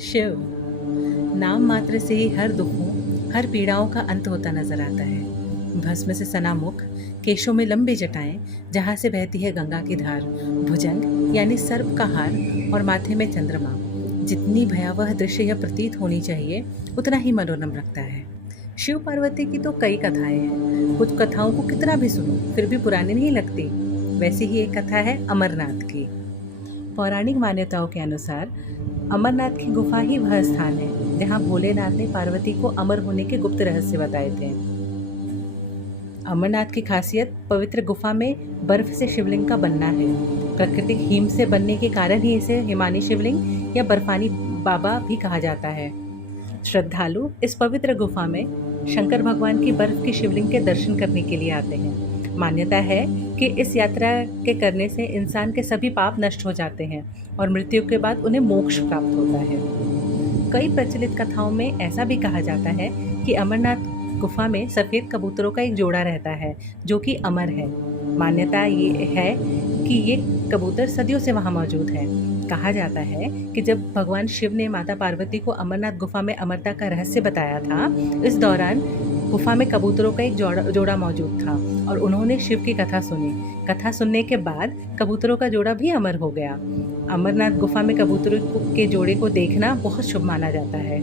शिव नाम मात्र से ही हर दुखों, हर पीड़ाओं का अंत होता नजर आता है। भस्म से सना मुख, केशों में लंबी जटाएं, जहाँ से बहती है गंगा की धार, भुजंग यानी सर्प का हार और माथे में चंद्रमा। जितनी भयावह दृश्य यह प्रतीत होनी चाहिए, उतना ही मनोरम लगता है। शिव पार्वती की तो कई कथाएं हैं। कुछ कथाओं को कितना भी सुनो, फिर भी पुरानी नहीं लगती। वैसी ही एक कथा है अमरनाथ की। पौराणिक मान्यताओं के अनुसार अमरनाथ की गुफा ही वह स्थान है जहां भोलेनाथ ने पार्वती को अमर होने के गुप्त रहस्य बताए थे। अमरनाथ की खासियत पवित्र गुफा में बर्फ से शिवलिंग का बनना है। प्राकृतिक हिम से बनने के कारण ही इसे हिमानी शिवलिंग या बर्फानी बाबा भी कहा जाता है। श्रद्धालु इस पवित्र गुफा में शंकर भगवान की बर्फ की शिवलिंग के दर्शन करने के लिए आते हैं। मान्यता है कि इस यात्रा के करने से इंसान के सभी पाप नष्ट हो जाते हैं और मृत्यु के बाद उन्हें मोक्ष प्राप्त होता है। कई प्रचलित कथाओं में ऐसा भी कहा जाता है कि अमरनाथ गुफा में सफ़ेद कबूतरों का एक जोड़ा रहता है जो कि अमर है। मान्यता ये है कि ये कबूतर सदियों से वहाँ मौजूद है। कहा जाता है कि जब भगवान शिव ने माता पार्वती को अमरनाथ गुफा में अमरता का रहस्य बताया था, इस दौरान गुफा में कबूतरों का एक जोड़ा मौजूद था और उन्होंने शिव की कथा सुनी। कथा सुनने के बाद कबूतरों का जोड़ा भी अमर हो गया। अमरनाथ गुफा में कबूतरों के जोड़े को देखना बहुत शुभ माना जाता है।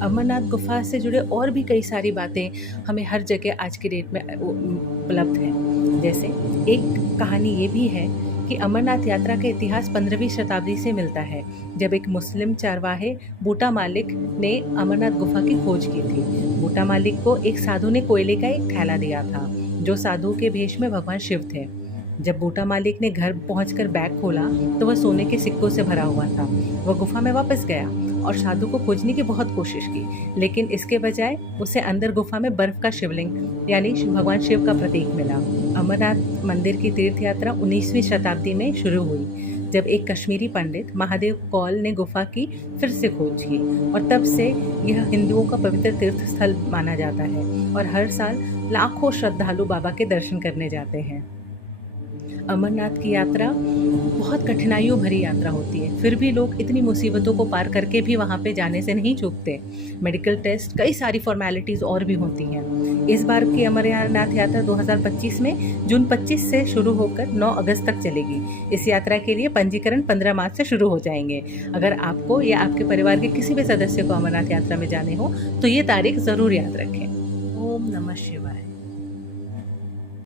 अमरनाथ गुफा से जुड़े और भी कई सारी बातें हमें हर जगह आज की डेट में उपलब्ध हैं। जैसे एक कहानी ये भी है कि अमरनाथ यात्रा का इतिहास 15वीं शताब्दी से मिलता है, जब एक मुस्लिम चारवाहे बूटा मालिक ने अमरनाथ गुफा की खोज की थी। बूटा मालिक को एक साधु ने कोयले का एक थैला दिया था, जो साधु के भेष में भगवान शिव थे। जब बूटा मालिक ने घर पहुंचकर बैग खोला तो वह सोने के सिक्कों से भरा हुआ था। वह गुफा में वापस गया और साधु को खोजने की बहुत कोशिश की, लेकिन इसके बजाय उसे अंदर गुफा में बर्फ का शिवलिंग यानी भगवान शिव का प्रतीक मिला। अमरनाथ मंदिर की तीर्थ यात्रा 19वीं शताब्दी में शुरू हुई, जब एक कश्मीरी पंडित महादेव कौल ने गुफा की फिर से खोज की और तब से यह हिंदुओं का पवित्र तीर्थ स्थल माना जाता है और हर साल लाखों श्रद्धालु बाबा के दर्शन करने जाते हैं। अमरनाथ की यात्रा बहुत कठिनाइयों भरी यात्रा होती है, फिर भी लोग इतनी मुसीबतों को पार करके भी वहाँ पे जाने से नहीं चूकते। मेडिकल टेस्ट, कई सारी फॉर्मेलिटीज़ और भी होती हैं। इस बार की अमरनाथ यात्रा 2025 में जून 25 से शुरू होकर 9 अगस्त तक चलेगी। इस यात्रा के लिए पंजीकरण 15 मार्च से शुरू हो जाएंगे। अगर आपको या आपके परिवार के किसी भी सदस्य को अमरनाथ यात्रा में जाने हो तो ये तारीख ज़रूर याद रखें। ओम नमः शिवाय।